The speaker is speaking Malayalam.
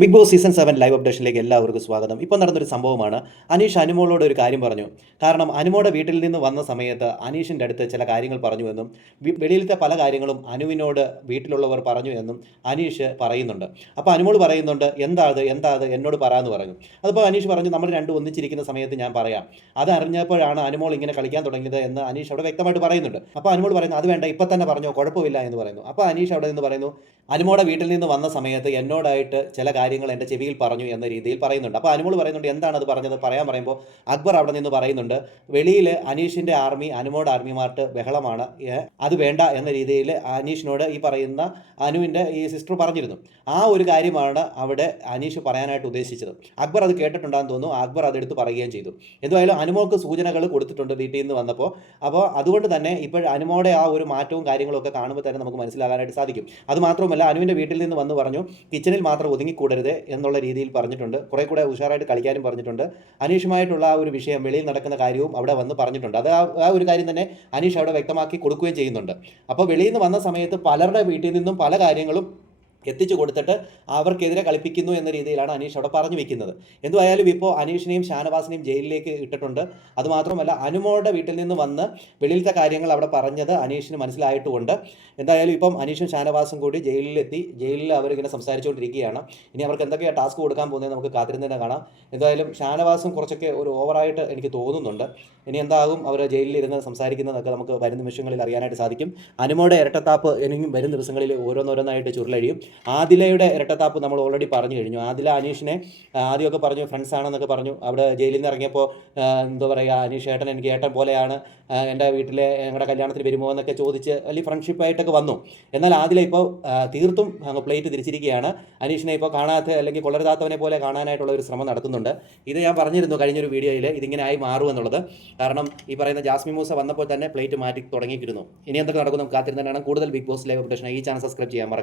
Bigg Boss season seven live അപ്ഡേഷനിലേക്ക് എല്ലാവർക്കും സ്വാഗതം. ഇപ്പോൾ നടന്നൊരു സംഭവമാണ്. അനീഷ് അനുമോളോട് ഒരു കാര്യം പറഞ്ഞു. കാരണം അനുമോടെ വീട്ടിൽ നിന്ന് വന്ന സമയത്ത് അനീഷിന്റെ അടുത്ത് ചില കാര്യങ്ങൾ പറഞ്ഞു എന്നും വെളിയിലത്തെ പല കാര്യങ്ങളും അനുവിനോട് വീട്ടിലുള്ളവർ പറഞ്ഞു എന്നും അനീഷ് പറയുന്നുണ്ട്. അപ്പോൾ അനുമോൾ പറയുന്നുണ്ട് എന്താ അത് എന്താ അത് എന്നോട് പറയാമെന്ന് പറഞ്ഞു. അതിപ്പോൾ അനീഷ് പറഞ്ഞു നമ്മൾ രണ്ടും ഒന്നിച്ചിരിക്കുന്ന സമയത്ത് ഞാൻ പറയാം. അത് അറിഞ്ഞപ്പോഴാണ് അനുമോൾ ഇങ്ങനെ കളിക്കാൻ തുടങ്ങിയത് എന്ന് അനീഷ് അവിടെ വ്യക്തമായിട്ട് പറയുന്നുണ്ട്. അപ്പോൾ അനുമോൾ പറയുന്നു അത് വേണ്ട ഇപ്പം തന്നെ പറഞ്ഞോ കുഴപ്പമില്ല എന്ന് പറയുന്നു. അപ്പോൾ അനീഷ് അവിടെ നിന്ന് പറയുന്നു അനുമോടെ വീട്ടിൽ നിന്ന് വന്ന സമയത്ത് എന്നോടായിട്ട് ചില കാര്യങ്ങൾ എന്റെ ചെവിയിൽ പറഞ്ഞു എന്ന രീതിയിൽ പറയുന്നുണ്ട്. അപ്പോൾ അനുമോൾ പറയുന്നുണ്ട് എന്താണ് അത് പറഞ്ഞത്? പറയാൻ പറയുമ്പോൾ അക്ബർ അവിടെ നിന്ന് പറയുന്നുണ്ട് വെളിയിൽ അനീഷിന്റെ ആർമി അനുമോട് ആർമിമാർട്ട് ബഹളമാണ് അത് വേണ്ട എന്ന രീതിയിൽ അനീഷിനോട് ഈ പറയുന്ന അനുവിന്റെ ഈ സിസ്റ്റർ പറഞ്ഞിരുന്നു. ആ ഒരു കാര്യമാണ് അവിടെ അനീഷ് പറയാനായിട്ട് ഉദ്ദേശിച്ചത്. അക്ബർ അത് കേട്ടിട്ടുണ്ടാകുന്ന തോന്നുന്നു അക്ബർ അതെടുത്ത് പറയുകയും ചെയ്തു. എന്തായാലും അനുമോൾക്ക് സൂചനകൾ കൊടുത്തിട്ടുണ്ട് വീട്ടിൽ നിന്ന് വന്നപ്പോൾ. അപ്പോൾ അതുകൊണ്ട് തന്നെ ഇപ്പോൾ അനുമോടെ ആ ഒരു മാറ്റവും കാര്യങ്ങളൊക്കെ കാണുമ്പോൾ തന്നെ നമുക്ക് മനസ്സിലാകാനായിട്ട് സാധിക്കും. അതുമാത്രമല്ല അനുവിന്റെ വീട്ടിൽ നിന്ന് വന്ന് പറഞ്ഞു കിച്ചണിൽ മാത്രം ഒതുങ്ങിക്കൂടരുത് എന്നുള്ള രീതിയിൽ പറഞ്ഞിട്ടുണ്ട്. കുറേ കൂടെ ഉഷാറായിട്ട് കളിക്കാനും പറഞ്ഞിട്ടുണ്ട്. അനീഷുമായിട്ടുള്ള ആ ഒരു വിഷയം വെളിയിൽ നടക്കുന്ന കാര്യവും അവിടെ വന്ന് പറഞ്ഞിട്ടുണ്ട്. അത് ആ ഒരു കാര്യം തന്നെ അനീഷ് അവിടെ വ്യക്തമാക്കി കൊടുക്കുകയും ചെയ്യുന്നുണ്ട്. അപ്പോൾ വെളിയിൽ നിന്ന് വന്ന സമയത്ത് പലരുടെ വീട്ടിൽ നിന്നും പല കാര്യങ്ങളും എത്തിച്ചു കൊടുത്തിട്ട് അവർക്കെതിരെ കളിപ്പിക്കുന്നു എന്ന രീതിയിലാണ് അനീഷ് അവിടെ പറഞ്ഞു വെക്കുന്നത്. എന്തുമായാലും ഇപ്പോൾ അനീഷിനെയും ഷാനവാസിനെയും ജയിലിലേക്ക് ഇട്ടിട്ടുണ്ട്. അതുമാത്രമല്ല അനുമോളുടെ വീട്ടിൽ നിന്ന് വന്ന് വെളിയിലത്തെ കാര്യങ്ങൾ അവിടെ പറഞ്ഞത് അനീഷിന് മനസ്സിലായിട്ടുമുണ്ട്. എന്തായാലും ഇപ്പം അനീഷും ഷാനവാസും കൂടി ജയിലിലെത്തി ജയിലിൽ അവരിങ്ങനെ സംസാരിച്ചുകൊണ്ടിരിക്കുകയാണ്. ഇനി അവർക്ക് എന്തൊക്കെയാണ് ടാസ്ക് കൊടുക്കാൻ പോകുന്നത് നമുക്ക് കാത്തിരുന്ന് തന്നെ കാണാം. എന്തായാലും ഷാനവാസും കുറച്ചൊക്കെ ഒരു ഓവറായിട്ട് എനിക്ക് തോന്നുന്നുണ്ട്. ഇനി എന്താകും അവർ ജയിലിലിരുന്ന് സംസാരിക്കുന്നതൊക്കെ നമുക്ക് വരും നിമിഷങ്ങളിൽ അറിയാനായിട്ട് സാധിക്കും. അനുമോടെ ഇരട്ടത്താപ്പ് ഇനിയും വരും ദിവസങ്ങളിൽ ഓരോന്നോരോന്നായിട്ട് ചുരുളഴിയും. ആദിലയുടെ ഇരട്ടത്താപ്പ് നമ്മൾ ഓൾറെഡി പറഞ്ഞു കഴിഞ്ഞു. ആദില അനീഷിനെ ആദ്യമൊക്കെ പറഞ്ഞു ഫ്രണ്ട്സ് ആണെന്നൊക്കെ പറഞ്ഞു. അവിടെ ജയിലിൽ നിന്ന് ഇറങ്ങിയപ്പോൾ എന്താ പറയുക അനീഷ് ഏട്ടൻ എനിക്ക് ഏട്ടൻ പോലെയാണ് എന്റെ വീട്ടിലെ ഞങ്ങളുടെ കല്യാണത്തിന് വരുമോ എന്നൊക്കെ ചോദിച്ച് വലിയ ഫ്രണ്ട്ഷിപ്പായിട്ടൊക്കെ വന്നു. എന്നാൽ ആദില ഇപ്പോൾ തീർത്തും പ്ലേറ്റ് തിരിച്ചിരിക്കുകയാണ്. അനീഷിനെ ഇപ്പോൾ കാണാത്ത അല്ലെങ്കിൽ കൊള്ളരുതാത്തവനെ പോലെ കാണാനായിട്ടുള്ള ഒരു ശ്രമം നടത്തുന്നുണ്ട് ഇത് ഞാൻ പറഞ്ഞിരുന്നു കഴിഞ്ഞൊരു വീഡിയോയിൽ ഇതിങ്ങനെ ആയി മാറും എന്നുള്ളത്. കാരണം ഈ പറയുന്ന ജാസ്മി മൂസ വന്നപ്പോൾ തന്നെ പ്ലേറ്റ് മാറ്റി തുടങ്ങിയിരുന്നു. ഇനി എന്തൊക്കെ നടക്കും കാത്തിരുന്നാണ് കൂടുതൽ ബിഗ് ബോസ് ലൈവ് അപ്ഡേഷൻ ഈ ചാനൽ സബ്സ്ക്രൈബ് ചെയ്യാൻ മറക്കരുത്.